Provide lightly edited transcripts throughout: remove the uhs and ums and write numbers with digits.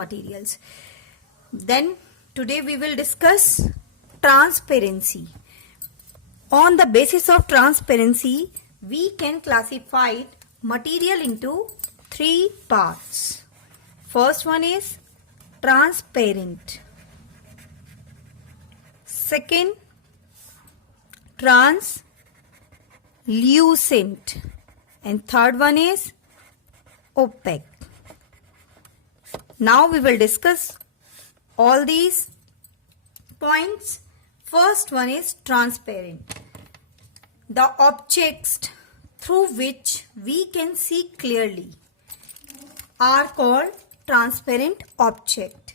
materials. Then today we will discuss transparency. On the basis of transparency, we can classify material into three parts. First one is transparent. Second, translucent. And third one is opaque. Now we will discuss all these points. First one is transparent. The objects through which we can see clearly are called transparent object.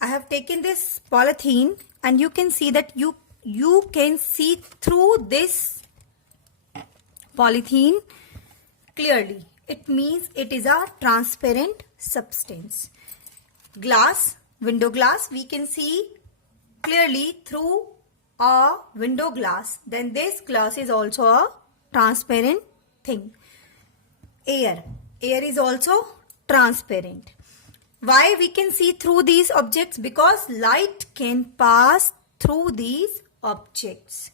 I have taken this polythene and you can see that you can see through this polythene clearly. It means it is a transparent substance. Glass, window glass, we can see clearly through a window glass. Then this glass is also a transparent thing. Air is also transparent. Why we can see through these objects? Because light can pass through these objects.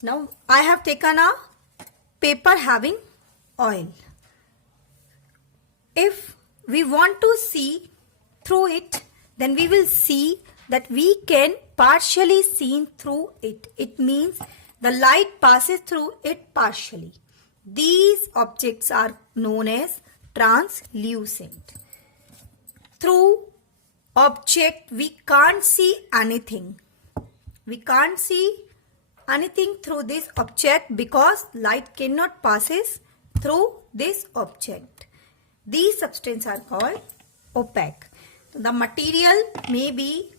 Now I have taken a paper having oil. If we want to see through it, then we will see that we can partially see through it. It means the light passes through it partially. These objects are known as translucent. Through object we can't see anything. We can't see anything through this object because light cannot passes through this object. These substances are called opaque. The material may be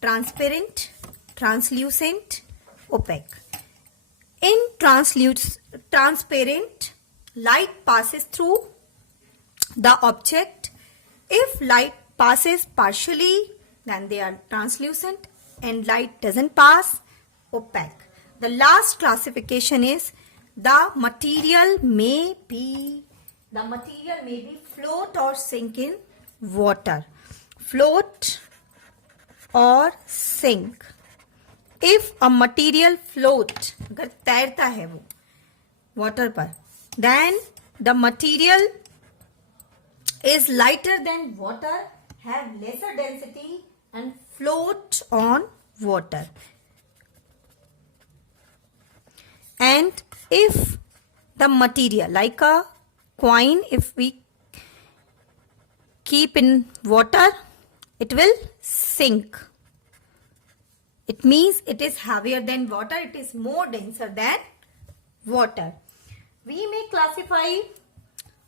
transparent, translucent, opaque. In transparent, light passes through the object. If light passes partially, then they are translucent, and light doesn't pass, opaque. The last classification is the material may be float or sink in water. Float or sink. If a material float, अगर तैरता है वो water पर, then the material is lighter than water, have lesser density and float on water. And if the material, like a coin, if we keep in water, it will sink. It means it is heavier than water, it is more denser than water. We may classify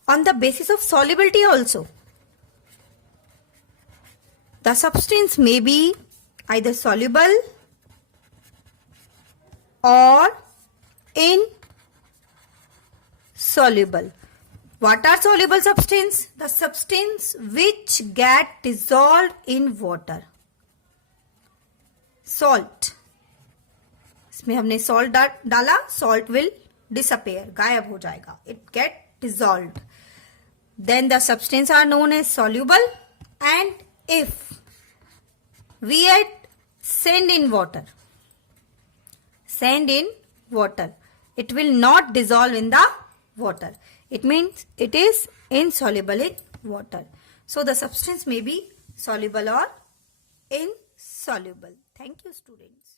on the basis of solubility also. The substance may be either soluble or insoluble. What are soluble substance? The substance which get dissolved in water. Salt. इसमें हमने salt डाला, salt will disappear, गायब हो जाएगा. It get dissolved. Then the substance are known as soluble. And if we add sand in water, it will not dissolve in the water. It means it is insoluble in water. So the substance may be soluble or insoluble. Thank you, students.